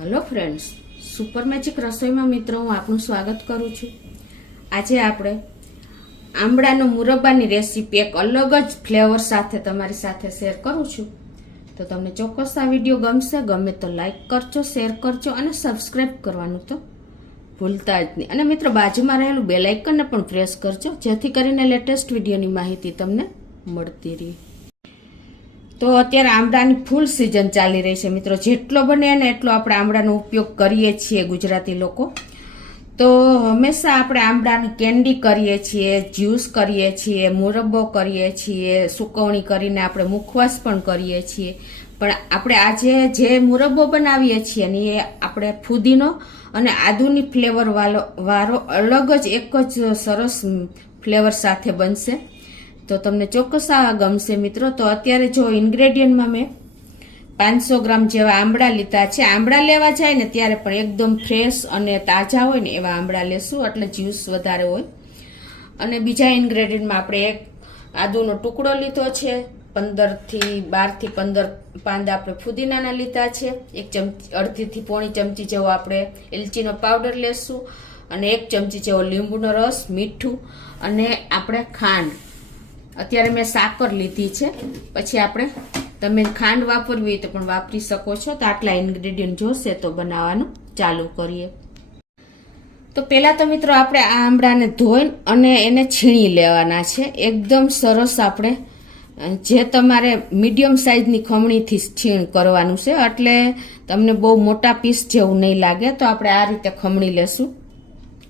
Hello friends, super magic રસોઈમાં મિત્રો હું આપનું સ્વાગત કરું છું. આજે આપણે આંબળાનો મુરબ્બાની રેસીપી એક અલગ જ ફ્લેવર સાથે તમારી સાથે શેર કરું છું. તો તમને ચોક્કસ આ વિડીયો ગમશે. ગમે તો લાઈક કરજો, શેર કરજો અને સબસ્ક્રાઈબ કરવાનું તો ભૂલતા જ નહીં. અને મિત્રો બાજુમાં રહેલું બેલ આઇકનને પણ પ્રેસ કરજો, જેથી કરીને લેટેસ્ટ વિડીયોની માહિતી તમને મળતી રહે. તો અત્યારે આંબળાની ફૂલ સિઝન ચાલી રહી છે મિત્રો. જેટલો બને ને એટલો આપણે આંબળાનો ઉપયોગ કરીએ છીએ ગુજરાતી લોકો. તો હંમેશા આપણે આંબળાની કેન્ડી કરીએ છીએ, જ્યુસ કરીએ છીએ, મુરબ્બો કરીએ છીએ, સુકવણી કરીને આપણે મુખવાસ પણ કરીએ છીએ. પણ આપણે આજે જે મુરબ્બો બનાવીએ છીએ ને એ આપણે ફુદીનો અને આદુની ફ્લેવર વાળો અલગ જ એક જ સરસ ફ્લેવર સાથે બનશે. તો તમને ચોક્કસ આ ગમશે મિત્રો. તો અત્યારે જો ઇન્ગ્રેડિયન્ટમાં મેં 500 ગ્રામ જેવા આંબળા લીધા છે. આંબળા લેવા જાય ને ત્યારે પણ એકદમ ફ્રેશ અને તાજા હોય ને એવા આંબળા લેશું, એટલે જ્યુસ વધારે હોય. અને બીજા ઇન્ગ્રેડિયન્ટમાં આપણે એક આદુનો ટુકડો લીધો છે, 12 થી 15 પાંદ આપણે ફુદીનાના લીધા છે. એક ચમચી, અડધીથી પોણી ચમચી જેવો આપણે એલચીનો પાવડર લેશું, અને 1 ચમચી જેવો લીંબુનો રસ, મીઠું અને આપણે ખાંડ. અત્યારે મેં સાકર લીધી છે. પછી આપણે તમે ખાંડ વાપરવી હોય તો પણ વાપરી શકો છો. તો આટલા ઇન્ગ્રેડિયન્ટ જોશે તો બનાવવાનું ચાલુ કરીએ. તો પહેલા તો મિત્રો આપણે આ આંબળાને ધોઈ અને એને છીણી લેવાના છે. એકદમ સરસ આપણે જે તમારે મીડિયમ સાઇઝની ખમણીથી છીણ કરવાનું છે, એટલે તમને બહુ મોટા પીસ જેવું નહીં લાગે. તો આપણે આ રીતે ખમણી લેશું.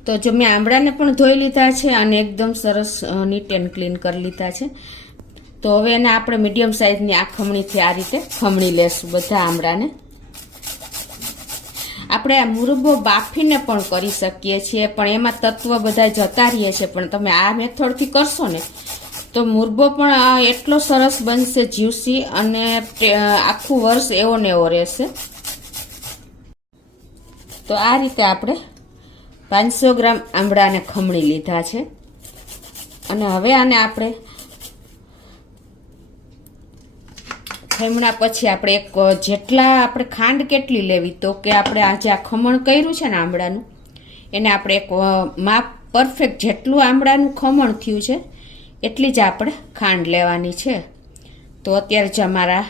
તો જો મેં આંબળાને પણ ધોઈ લીધા છે અને એકદમ સરસ નીટ એન્ડ ક્લીન કરી લીધા છે. તો હવે એને આપણે મીડિયમ સાઇઝની આ ખમણીથી આ રીતે ખમણી લેશું બધા આંબળાને. આપણે આ મુરબ્બો બાફીને પણ કરી શકીએ છીએ, પણ એમાં તત્વ બધા જતા રહીએ છે. પણ તમે આ મેથડથી કરશો ને તો મુરબ્બો પણ એટલો સરસ બનશે, જ્યુસી, અને આખું વર્ષ એવો ને એવો રહેશે. તો આ રીતે આપણે 500 ગ્રામ આંબળાને ખમણી લીધા છે. અને હવે આને આપણે ખમણા પછી આપણે એક જેટલા આપણે ખાંડ કેટલી લેવી, તો કે આપણે આજે આ ખમણ કર્યું છે ને આંબળાનું, એને આપણે એક માપ પરફેક્ટ જેટલું આંબળાનું ખમણ થયું છે એટલી જ આપણે ખાંડ લેવાની છે. તો અત્યારે જ અમારા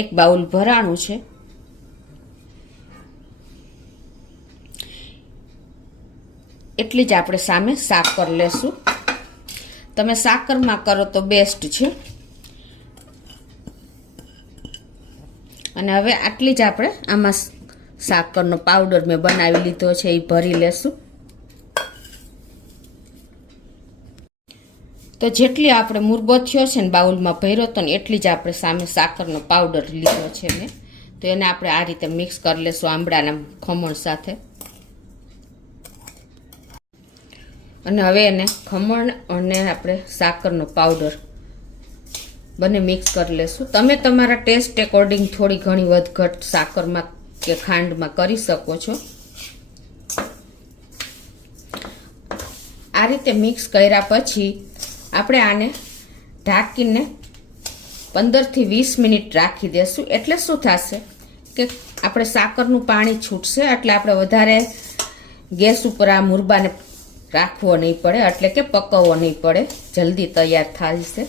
એક બાઉલ ભરાણું છે. એટલી જ આપણે સામે સાકર લેશું. તમે સાકરમાં કરો તો બેસ્ટ છે. અને હવે આટલી જ આપણે આમાં સાકરનો પાવડર મેં બનાવી લીધો છે, એ ભરી લેશું. તો જેટલી આપણે મુરબ્બો થયો છે ને બાઉલમાં ભર્યો હતો ને એટલી જ આપણે સામે સાકરનો પાવડર લીધો છે મેં. તો એને આપણે આ રીતે મિક્સ કરી લેશું આંબળાના ખમણ સાથે. અને હવે એને ખમણ અને આપણે સાકરનો પાવડર બંને મિક્સ કરી લેશું. તમે તમારા ટેસ્ટ એકોર્ડિંગ થોડી ઘણી વધઘટ સાકરમાં કે ખાંડમાં કરી શકો છો. આ રીતે મિક્સ કર્યા પછી આપણે આને ઢાંકીને 15 થી 20 મિનિટ રાખી દેશું. એટલે શું થશે કે આપણે સાકરનું પાણી છૂટશે, એટલે આપણે વધારે ગેસ ઉપર આ મુરબ્બાને રાખવો નહીં પડે, એટલે કે પકવવો નહીં પડે, જલ્દી તૈયાર થાય છે.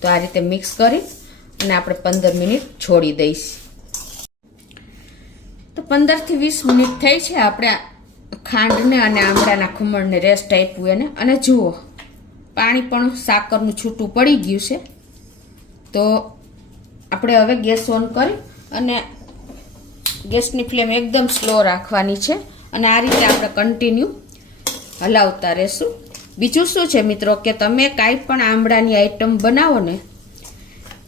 તો આ રીતે મિક્સ કરી અને આપણે 15 મિનિટ છોડી દઈશું. તો 15 થી 20 મિનિટ થઈ છે. આપણે ખાંડને અને આંબળાના ખમણને રેસ્ટ આપ્યું એને. અને જુઓ પાણી પણ સાકરનું છૂટું પડી ગયું છે. તો આપણે હવે ગેસ ઓન કરી અને ગેસની ફ્લેમ એકદમ સ્લો રાખવાની છે. અને આ રીતે આપણે કન્ટિન્યુ હલાવતા રહેશું. બીજું શું છે મિત્રો કે તમે કાંઈ પણ આંબળાની આઈટમ બનાવો ને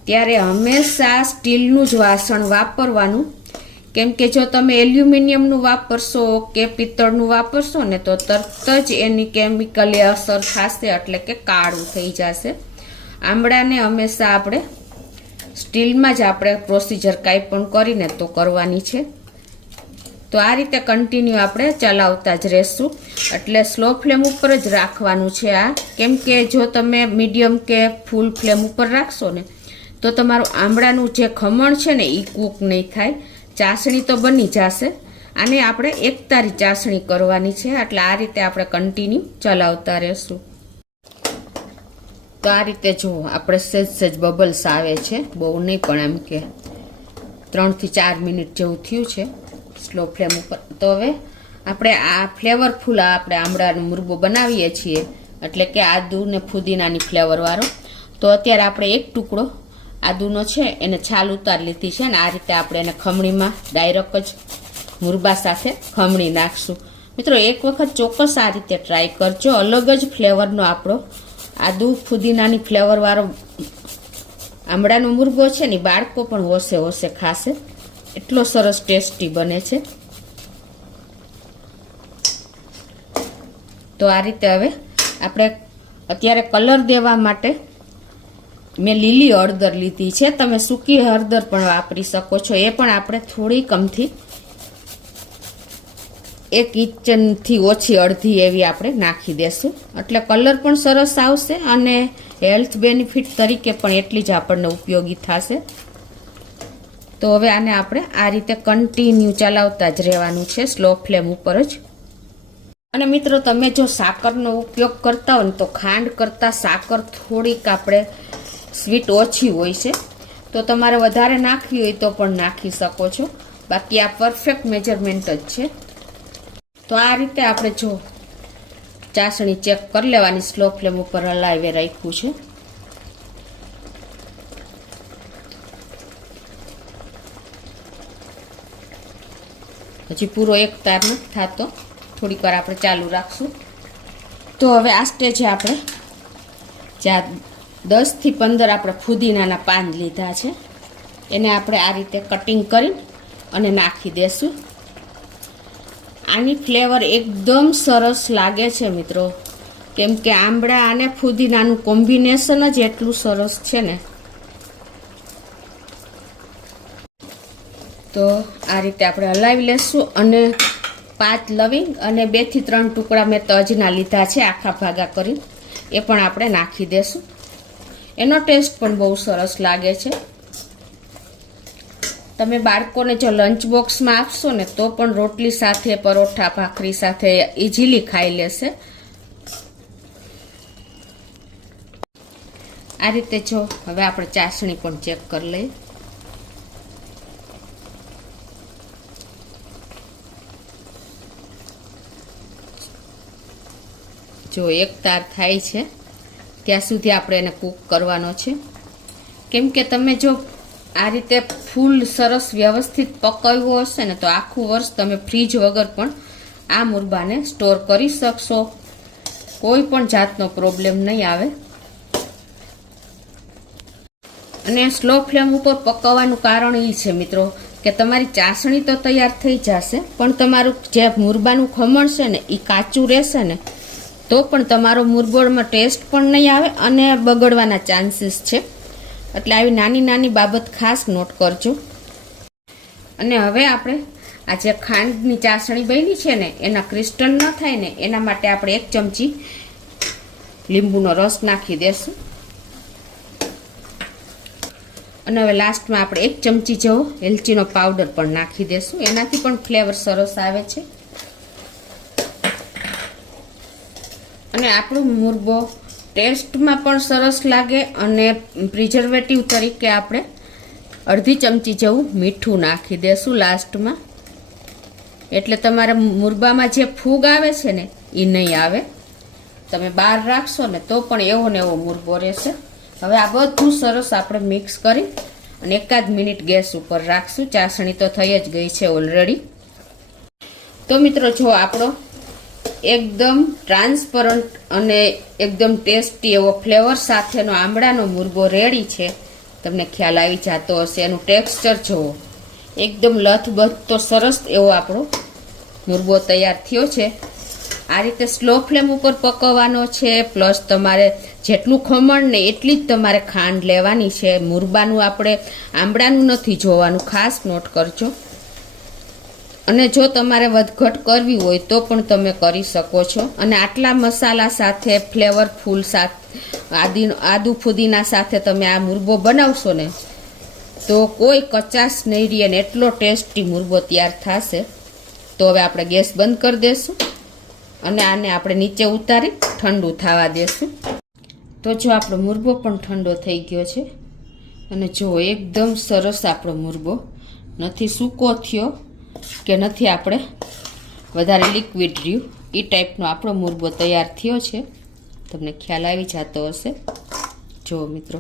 ત્યારે હંમેશા સ્ટીલનું જ વાસણ વાપરવાનું. કેમ કે જો તમે એલ્યુમિનિયમનું વાપરશો કે પિત્તળનું વાપરશો ને તો તરત જ એની કેમિકલી અસર થશે, એટલે કે કાળું થઈ જશે. આંબળાને હંમેશા આપણે સ્ટીલમાં જ આપણે પ્રોસીજર કાંઈ પણ કરીને તો કરવાની છે. તો આ રીતે કન્ટિન્યુ આપણે ચલાવતા જ રહેશું. એટલે સ્લો ફ્લેમ ઉપર જ રાખવાનું છે આ. કેમ કે જો તમે મીડિયમ કે ફૂલ ફ્લેમ ઉપર રાખશો ને તો તમારું આંબળાનું જે ખમણ છે ને એ કૂક નહીં થાય. ચાસણી તો બની જશે. આને આપણે એક તારી ચાસણી કરવાની છે, એટલે આ રીતે આપણે કન્ટિન્યુ ચલાવતા રહેશું. તો આ રીતે જો આપણે સહેજ બબલ્સ આવે છે, બહુ નહીં પણ એમ કે 3 થી 4 મિનિટ જેવું થયું છે સ્લો ફ્લેમ ઉપર. તો હવે આપણે આ ફ્લેવરફુલ આપણે આમળાનો મુરબો બનાવીએ છીએ, એટલે કે આદુ ને ફુદીનાની ફ્લેવરવાળો. તો અત્યારે આપણે એક ટુકડો આદુનો છે એને છાલ ઉતારી લીધી છે, ને આ રીતે આપણે એને ખમણીમાં ડાયરેક્ટ જ મુરબા સાથે ખમણી નાખશું. મિત્રો એક વખત ચોક્કસ આ રીતે ટ્રાય કરજો, અલગ જ ફ્લેવરનો આપણો આદુ ફુદીનાની ફ્લેવરવાળો આમળાનો મુરબો છે ને બાળકો પણ હોશે હોશે ખાશે, એટલો સરસ ટેસ્ટી બને છે. તો આ રીતે હવે આપણે અત્યારે કલર દેવા માટે મેં લીલી હળદર લીધી છે, તમે સૂકી હળદર પણ વાપરી શકો છો. એ પણ આપણે થોડી કમથી 1 ઇંચથી ઓછી અડધી એવી આપણે નાખી દેશું, એટલે કલર પણ સરસ આવશે અને હેલ્થ બેનિફિટ તરીકે પણ એટલી જ આપણને ઉપયોગી થશે. તો હવે આને આપણે આ રીતે કન્ટિન્યુ ચલાવતા જ રહેવાનું છે, સ્લો ફ્લેમ ઉપર જ. અને મિત્રો તમે જો સાકરનો ઉપયોગ કરતા હોય ને તો ખાંડ કરતાં સાકર થોડીક આપણે સ્વીટ ઓછી હોય છે, તો તમારે વધારે નાખવી હોય તો પણ નાખી શકો છો, બાકી આ પરફેક્ટ મેજરમેન્ટ જ છે. તો આ રીતે આપણે જો ચાસણી ચેક કરી લેવાની, સ્લો ફ્લેમ ઉપર હલાવી રાખ્યું છે. હજી પૂરો એક તાર નથી થતો, થોડીક વાર આપણે ચાલુ રાખશું. તો હવે આ સ્ટેજે આપણે જ્યાં 10 થી 15 આપણે ફુદીનાના પાન લીધા છે, એને આપણે આ રીતે કટિંગ કરી અને નાખી દેશું. આની ફ્લેવર એકદમ સરસ લાગે છે મિત્રો, કેમ કે આંબળા અને ફુદીનાનું કોમ્બિનેશન જ એટલું સરસ છે ને. તો આ રીતે આપણે હલાવી લેશું અને 5 લવિંગ અને 2 થી 3 ટુકડા મેં તજના લીધા છે આખા ભાગા કરી, એ પણ આપણે નાખી દેશું. એનો ટેસ્ટ પણ બહુ સરસ લાગે છે. તમે બાળકોને જો લંચ બોક્સમાં આપશો ને તો પણ રોટલી સાથે, પરોઠા ભાખરી સાથે ઇઝીલી ખાઈ લેશે. આ રીતે જો હવે આપણે ચાસણી પણ ચેક કરી લઈએ. જો એક તાર થાય છે ત્યાં સુધી આપણે એને કૂક કરવાનો છે, કેમ કે તમે જો આ રીતે ફૂલ સરસ વ્યવસ્થિત પકાવ્યો હશે ને તો આખું વર્ષ તમે ફ્રીજ વગર પણ આ મુરબાને સ્ટોર કરી શકશો, કોઈ પણ જાતનો પ્રોબ્લેમ નહીં આવે. અને સ્લો ફ્લેમ ઉપર પકાવવાનું કારણ એ છે મિત્રો કે તમારી ચાસણી તો તૈયાર થઈ જશે, પણ તમારું જે મુરબાનું ખમણ છે ને એ કાચું રહેશે ને તો પણ તમારો મુરબોમાં ટેસ્ટ પણ નહીં આવે અને બગડવાના ચાન્સીસ છે. એટલે આવી નાની નાની બાબત ખાસ નોટ કરજો. અને હવે આપણે આ જે ખાંડની ચાસણી બની છે ને એના ક્રિસ્ટલ ન થાય ને એના માટે આપણે 1 ચમચી લીંબુનો રસ નાખી દેશું. અને હવે લાસ્ટમાં આપણે 1 ચમચી જેવો એલચીનો પાવડર પણ નાખી દેશું, એનાથી પણ ફ્લેવર સરસ આવે છે. અને આપણો મુરબો ટેસ્ટમાં પણ સરસ લાગે અને પ્રિઝર્વેટિવ તરીકે આપણે 1/2 ચમચી જેવું મીઠું નાખી દેશું લાસ્ટમાં, એટલે તમારા મુરબામાં જે ફૂગ આવે છે ને એ નહીં આવે. તમે બહાર રાખશો ને તો પણ એવો ને એવો મુરબો રહેશે. હવે આ બધું સરસ આપણે મિક્સ કરી અને 1 મિનિટ ગેસ ઉપર રાખશું. ચાસણી તો થઈ જ ગઈ છે ઓલરેડી. તો મિત્રો જો આપણો એકદમ ટ્રાન્સપરન્ટ અને એકદમ ટેસ્ટી એવો ફ્લેવર સાથેનો આંબળાનો મુરબો રેડી છે. તમને ખ્યાલ આવી જતો હશે, એનું ટેક્સચર જુઓ, એકદમ લથબથતો સરસ એવો આપણો મુરબો તૈયાર થયો છે. આ રીતે સ્લો ફ્લેમ ઉપર પકવવાનો છે, પ્લસ તમારે જેટલું ખમણ ને એટલી જ તમારે ખાંડ લેવાની છે. મુરબાનું આપણે આંબળાનું નથી જોવાનું, ખાસ નોટ કરજો. અને જો તમારે વધઘટ કરવી હોય તો પણ તમે કરી શકો છો. અને આટલા મસાલા સાથે ફ્લેવરફુલ સાથે આદુ ફુદીના સાથે તમે આ મુરબો બનાવશો ને તો કોઈ કચાશ નહીં રહે અને એટલો ટેસ્ટી મુરબો તૈયાર થશે. તો હવે આપણે ગેસ બંધ કરી દઈશું અને આને આપણે નીચે ઉતારી ઠંડુ થવા દેશું. તો જો આપણો મુરબો પણ ઠંડો થઈ ગયો છે અને જો એકદમ સરસ આપણો મુરબો, નથી સૂકો થયો કે નથી આપણે વધારે લિક્વિડ રહ્યું, એ ટાઈપનો આપણો મુરબો તૈયાર થયો છે. તમને ખ્યાલ આવી જતો હશે. જો મિત્રો,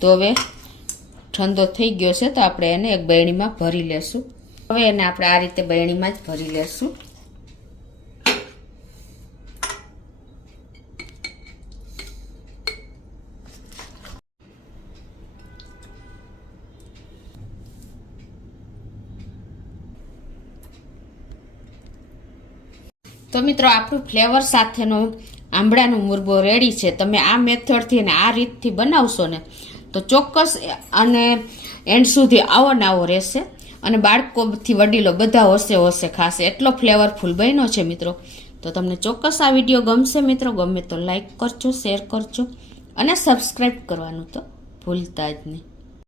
તો હવે ઠંડો થઈ ગયો છે તો આપણે એને એક બરણીમાં ભરી લેશું. હવે એને આપણે આ રીતે બરણીમાં જ ભરી લેશું. તો મિત્રો આપણું ફ્લેવર સાથેનો આંબળાનો મુરબો રેડી છે. તમે આ મેથડથી અને આ રીતથી બનાવશો ને તો ચોક્કસ અને એન્ડ સુધી આવો ને આવો રહેશે અને બાળકોથી વડીલો બધા હોશે ખાશે, એટલો ફ્લેવરફુલ બન્યો છે મિત્રો. તો તમને ચોક્કસ આ વિડીયો ગમશે મિત્રો. ગમે તો લાઈક કરજો, શેર કરજો અને સબસ્ક્રાઈબ કરવાનું તો ભૂલતા જ નહીં.